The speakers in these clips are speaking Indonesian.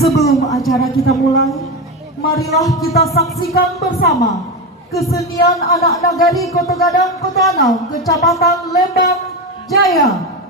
Sebelum acara kita mulai, marilah kita saksikan bersama kesenian anak nagari Kota Gadang, Kota Anau, Kecamatan Lembang Jaya.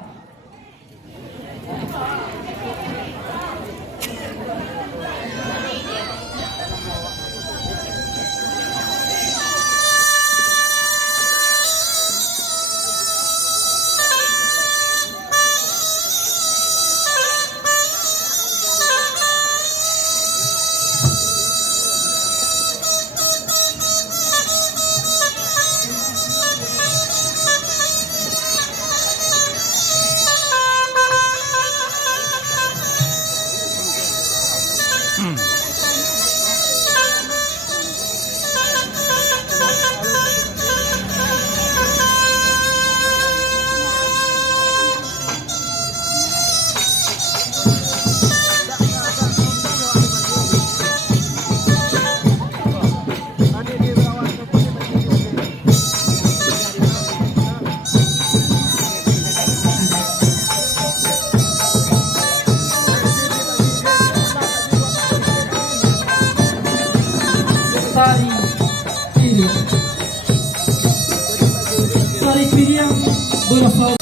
Tari piring berasal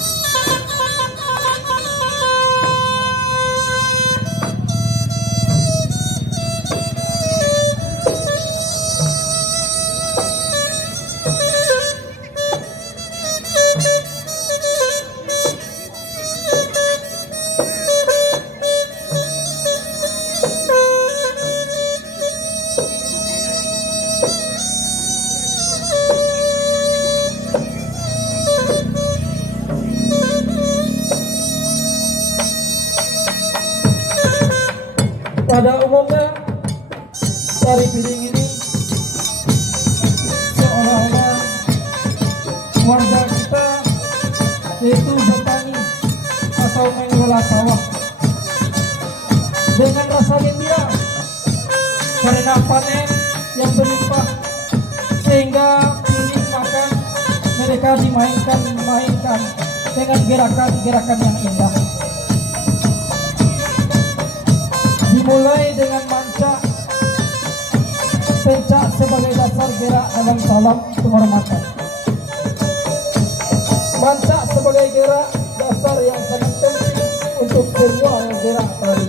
pada umumnya. Tari piring ini seolah-olah warga kita yaitu petani atau mengelola sawah dengan rasa gembira karena panen yang berlimpah, sehingga piring makan mereka dimainkan dengan gerakan-gerakan yang indah. Dimulai dengan mancak, pencak sebagai dasar gerak dalam salam penghormatan. Mancak sebagai gerak dasar yang sangat penting untuk semua gerak tari.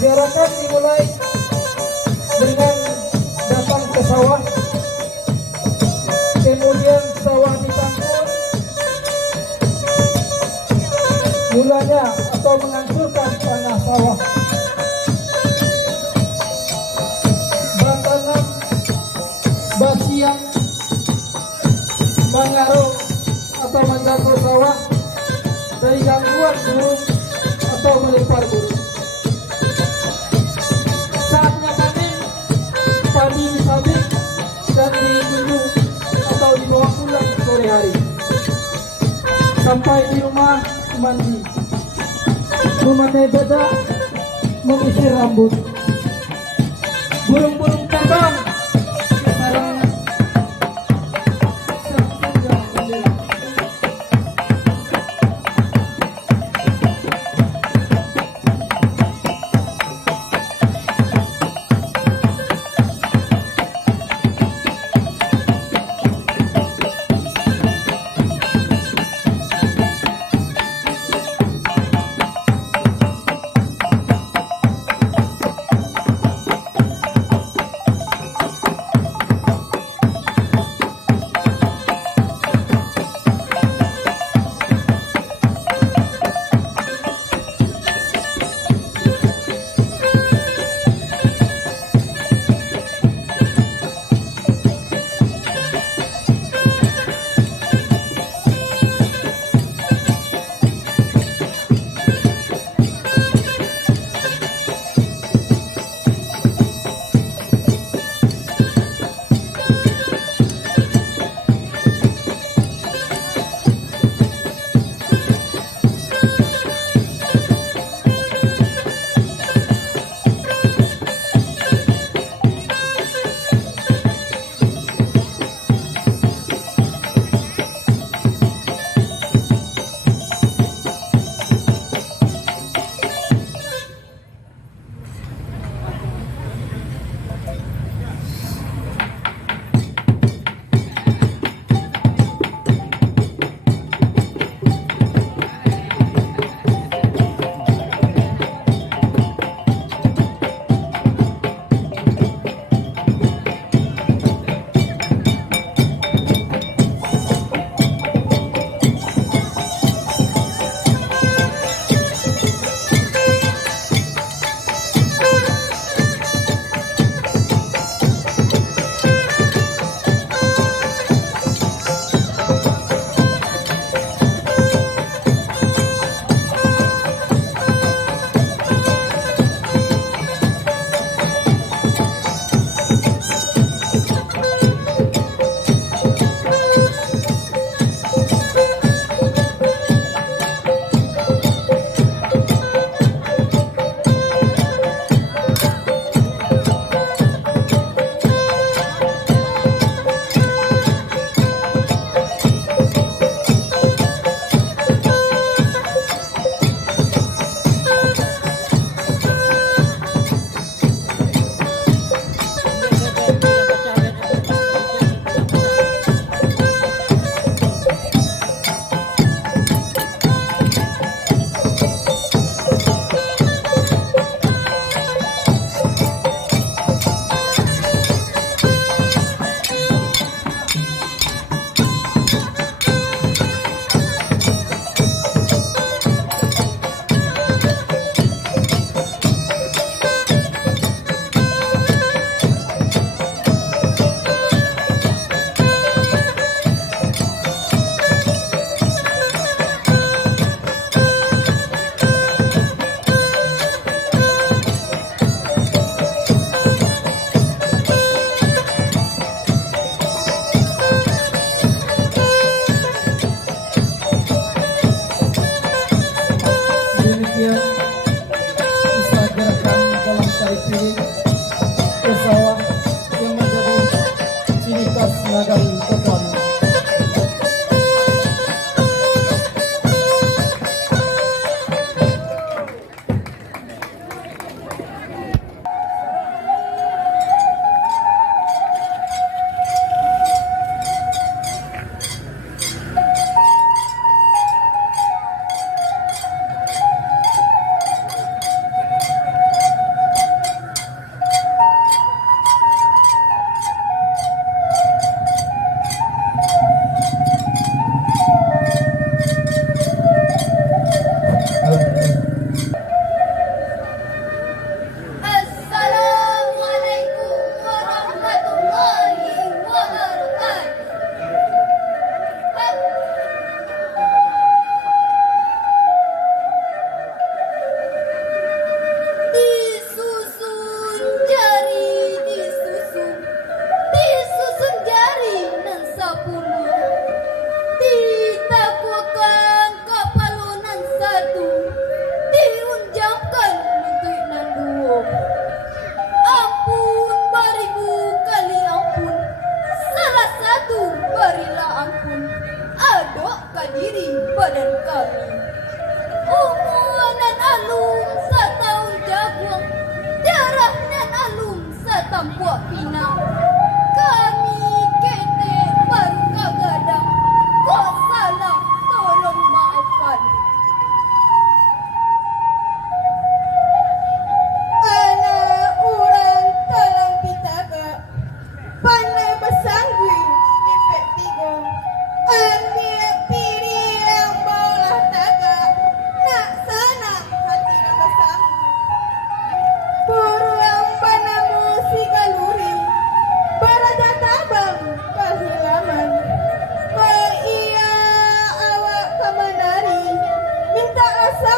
Gerakan dimulai dengan datang ke sawah, kemudian sawah ditangkul, mulanya atau menghancurkan tanah sawah. Batangan basian mengaruh atau menjaga sawah dari gangguan burung atau melempar burung. Saatnya panen, padi disabit dan diminum atau dibawa pulang sore hari. Sampai di rumah mandi, memakai bedak, mengisir rambut. Burung-burung terbang ke sarangnya.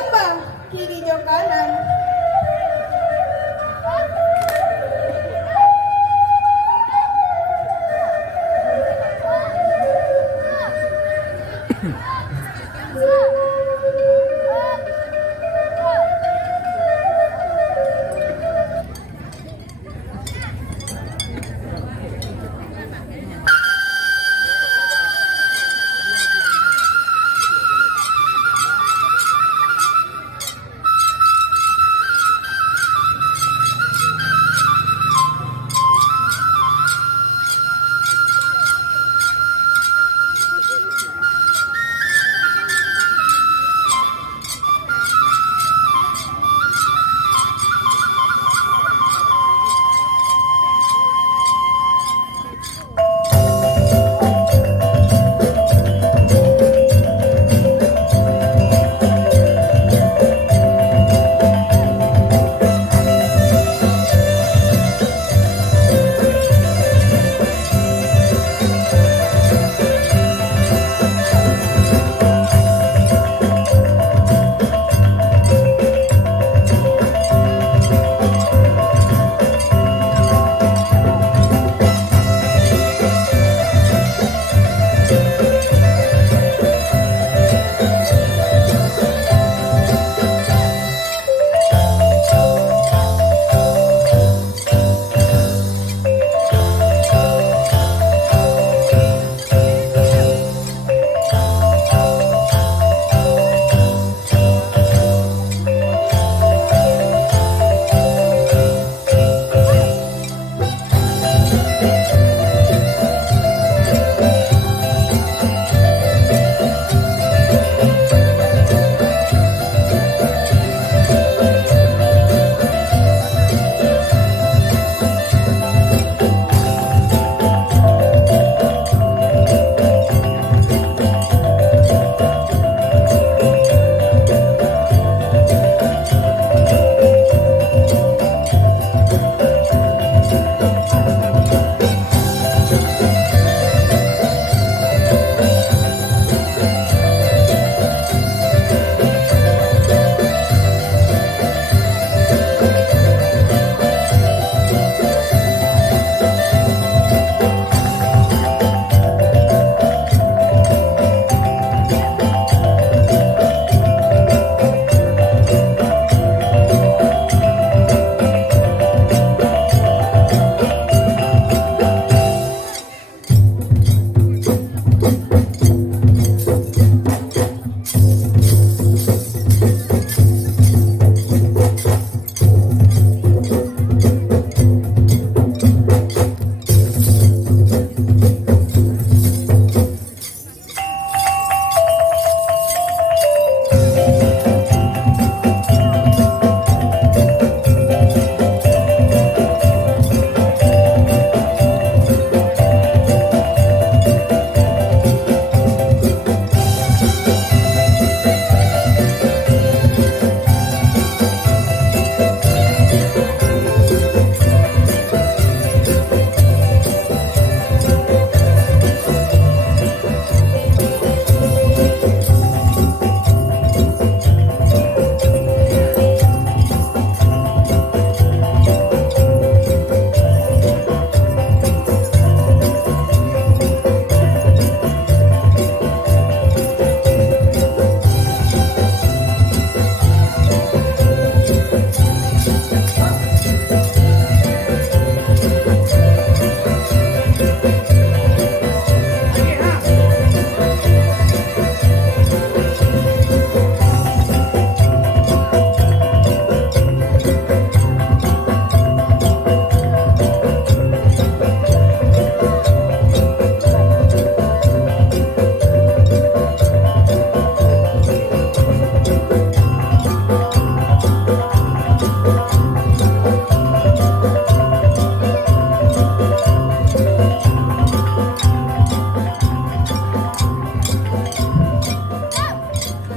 lembah kiri jo kanan.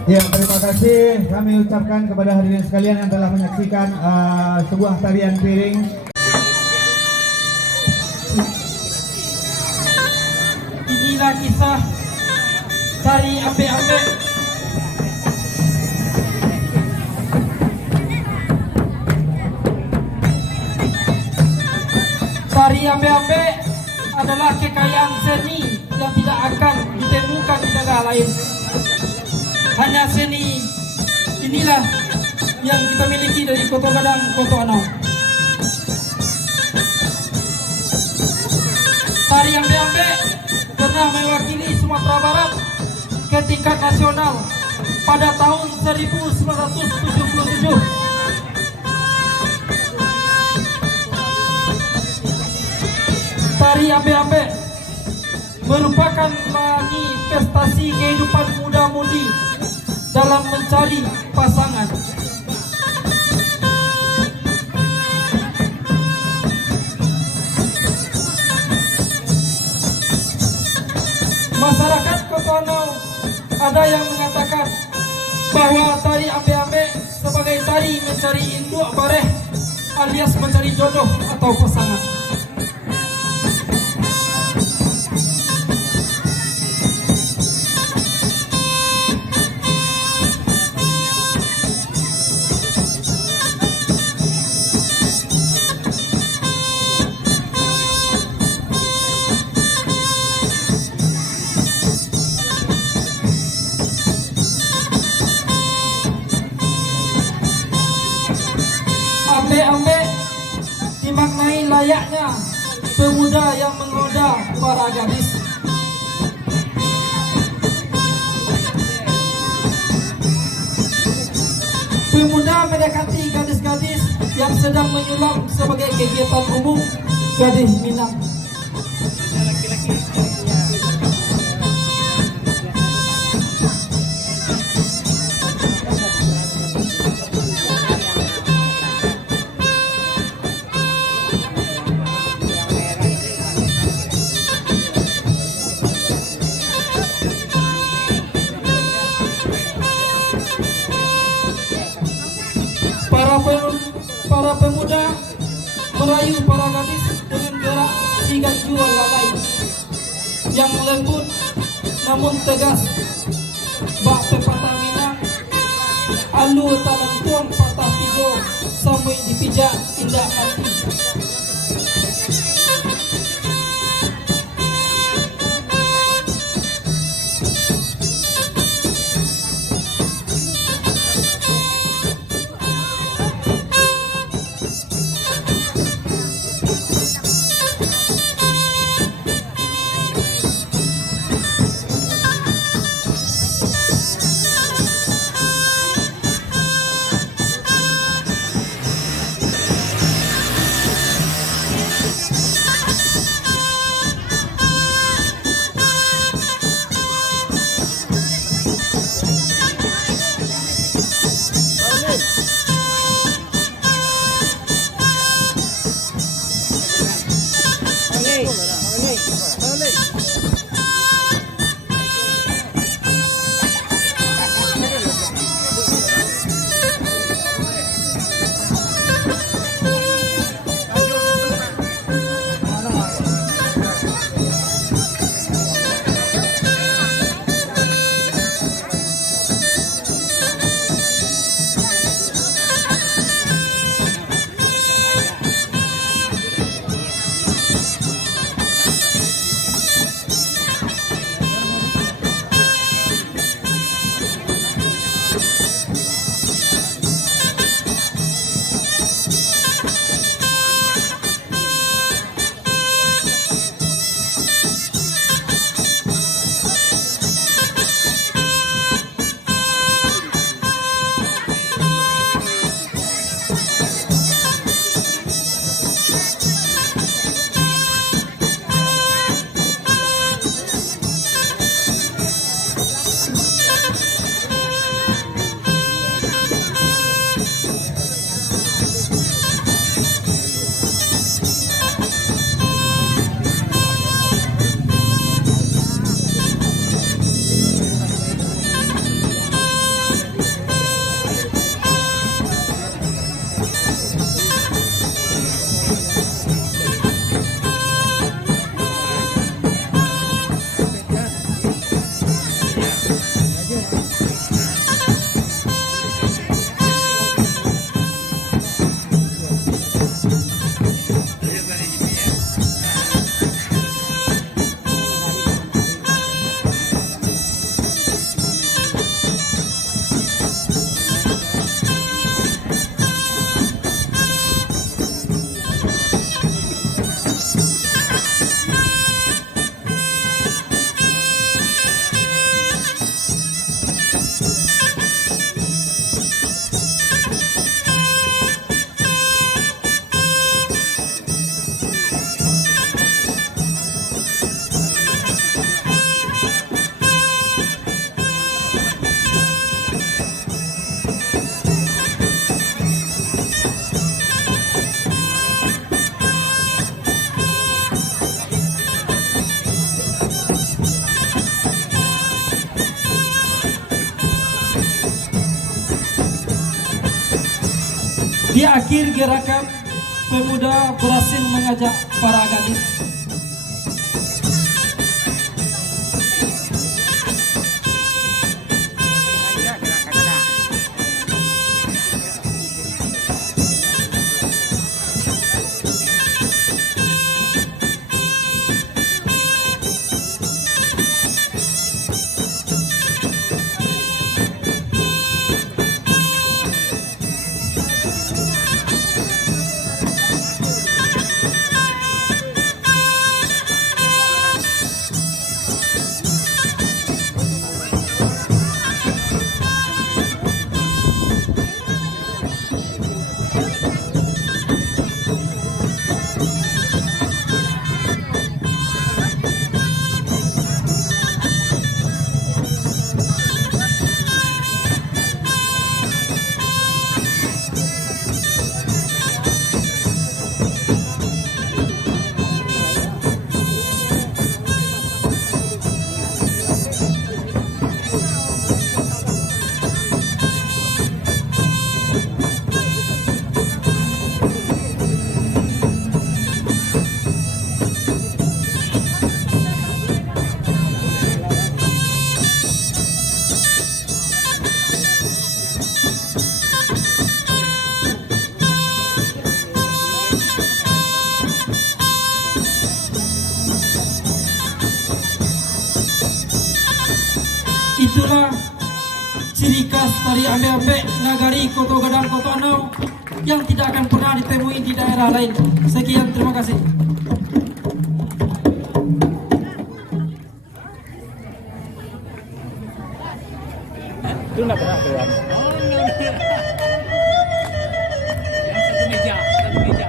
Ya, terima kasih kami ucapkan kepada hadirin sekalian yang telah menyaksikan sebuah tarian piring. Inilah kisah dari Ambe-Ambe ambe-ambe adalah kekayaan seni yang tidak akan ditemukan di negara lain. Hanya seni inilah yang kita miliki dari Koto Gadang, Koto Anau. Tari ambe-ambe pernah mewakili Sumatera Barat ke tingkat nasional pada tahun 1977. Tari ambe-ambe merupakan manifestasi kehidupan muda-mudi dalam mencari pasangan. Masyarakat Koto Anau ada yang mengatakan bahwa tari ambe-ambe sebagai tari mencari induk bareh alias mencari jodoh atau pasangan. Ambe-ambe dimaknai layaknya pemuda yang menggoda para gadis. Pemuda mendekati gadis-gadis yang sedang menyulam sebagai kegiatan umum Gadis Minang. Para pemuda merayu para gadis dengan gerak sigat jual lalai yang lembut namun tegas. Bak pepatah Minang, alu talang tuang patah tigo sampai dipijak indah hati. Di akhir gerakan, pemuda berhasil mengajak para gadis. Itulah ciri khas tari ambe-ambe Nagari Koto Gadang Koto Anau yang tidak akan pernah ditemui di daerah lain. Sekian, terima kasih. Itu nggak pernah keluar. Yang satu meja, satu meja.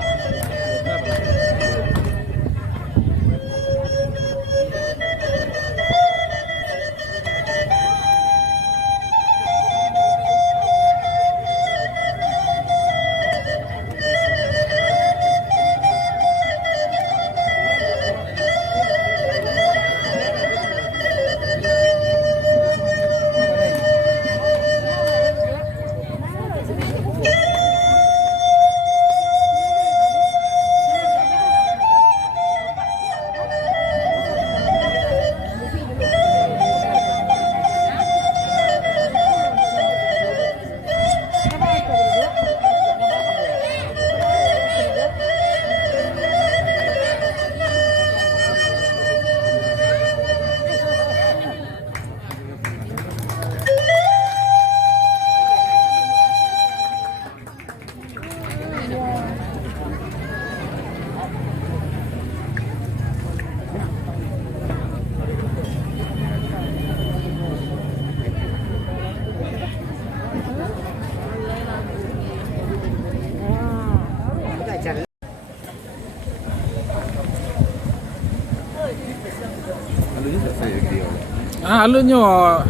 Alurnya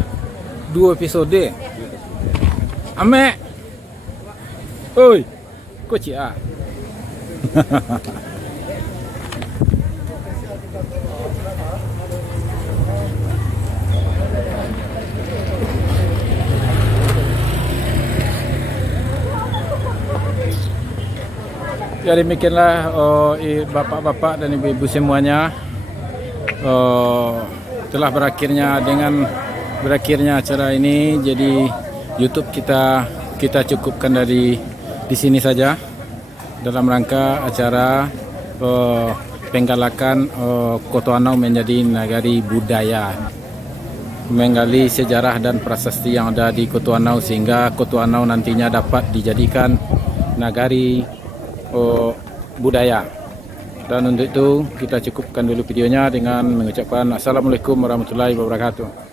2 episode. Ame. Oi. Kok cia? Ya demikianlah bapak-bapak dan ibu-ibu semuanya, telah berakhirnya acara ini. Jadi YouTube kita cukupkan di sini saja dalam rangka acara penggalakan Koto Anau menjadi nagari budaya, menggali sejarah dan prasasti yang ada di Koto Anau sehingga Koto Anau nantinya dapat dijadikan nagari budaya. Dan untuk itu kita cukupkan dulu videonya dengan mengucapkan Assalamualaikum warahmatullahi wabarakatuh.